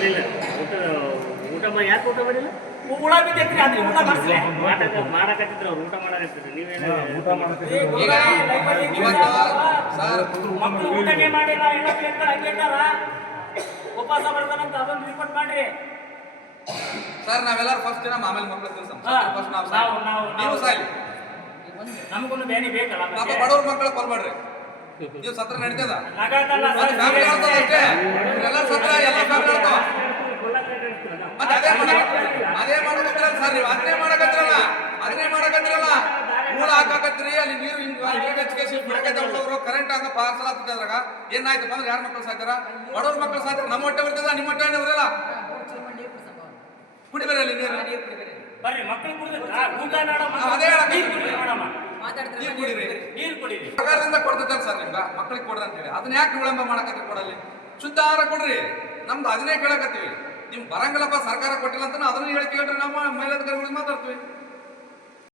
ಇಲ್ಲ ಊಟ ಮಾಡಿ ಯಾಕೆ ಊಟ ಮಾಡಿಲ್ಲ ಊಟ ಬಿದ್ದೈತ್ರಿ ಅಂದ್ರೆ ಊಟ ಮಾಡಿಸ್ಲೆ ಮಾಡಕತ್ತಿದ್ರು ಅವ್ರು ಊಟ ಮಾಡಕತ್ತಿದ್ರು ನೀವೇನು ಮಕ್ಕಳು ಊಟನೇ ಮಾಡಿಲ್ಲ ಹೆಣ್ಮಕ್ಳು ಇರ್ತಾರೆ ಹಂಗೆ ಇರ್ತಾರ ಉಪವಾಸ ಬರ್ತಾನಂತ ಅದೊಂದು ರಿಪೋರ್ಟ್ ಮಾಡ್ರಿ ಸರ್ ನಾವೆಲ್ಲರೂ ಫಸ್ಟ್ ದಿನ ಆಮೇಲೆ ಮಕ್ಕಳು ಫಸ್ಟ್ ನಾವು ಸಾಯಿ ನಮಗೊಂದು ಬೇನೆ ಬೇಕಲ್ಲ ಪಾಪ ಬಡವ್ರ ಮಕ್ಕಳು ಕೊಲ್ಬೇಡ್ರಿ ನೀವು ಸತ್ರ ನಡೀತದ ನಗದಲ್ಲ ಎಲ್ಲ ಸತ್ರ ಎಲ್ಲ ಫ್ಯಾಮಿಲಿ ಇರ್ತಾವ ಮತ್ತೆ ಅದೇ ಮಾಡಕತ್ತಿರಲ್ಲ ಸರ್ ನೀವು ಅದನ್ನೇ ಮಾಡಕತ್ತಿರಲ್ಲ ಮೂಲ ಹಾಕಾಕತ್ರಿ ಅಲ್ಲಿ ನೀರು ಹಿಂಗೆ ಬಿಡಕೈತೆ ಹುಡುಗರು ಕರೆಂಟ್ ಹಂಗ ಪಾರ್ಸಲ್ ಆಗ್ತದ್ರಾಗ ಏನಾಯ್ತು ಬಂದ್ರೆ ಯಾರ ಮಕ್ಕಳು ಸಾಯ್ತಾರ ಬಡವ್ರ ಮಕ್ಕಳು ಸಾಯ್ತಾರ ನಮ್ಮ ಹೊಟ್ಟೆ ಬರ್ತದ ನಿಮ್ಮ ಹೊಟ್ಟೆ ಬರಲ್ಲ ಕುಡಿಬೇರೆ ಅಲ್ಲಿ ನೀರು ಬರ್ರಿ ಮಕ್ಕಳು ಅದೇ ನೀರು ಕುಡಿರಿ ಸರ್ಕಾರದಿಂದ ಕೊಡ್ತಿದ್ದಾರೆ ಸರ್ ನಿಮ್ಗೆ ಮಕ್ಕಳಿಗೆ ಕೊಡ್ರಿ ಅಂತ ಹೇಳಿ ಅದನ್ನ ಯಾಕೆ ವಿಳಂಬ ಮಾಡಕತ್ರಿ ಕೊಡಲ್ಲಿ ಶುದ್ಧ ಆಹಾರ ಕೊಡ್ರಿ ನಮ್ದು ಅದನ್ನೇ ಕೇಳಕತ್ತೀವಿ ನಿಮ್ಗೆ ಬರಂಗಿಲ್ಲಪ್ಪ ಸರ್ಕಾರ ಕೊಟ್ಟಿಲ್ಲ ಅಂತ ಅದನ್ನ ಹೇಳಿ ಕೇಳ್ರಿ ನಮ್ಮ ಮೇಲಧಿಕಾರಿಗಳಿಗೆ ಮಾತಾಡ್ತೀವಿ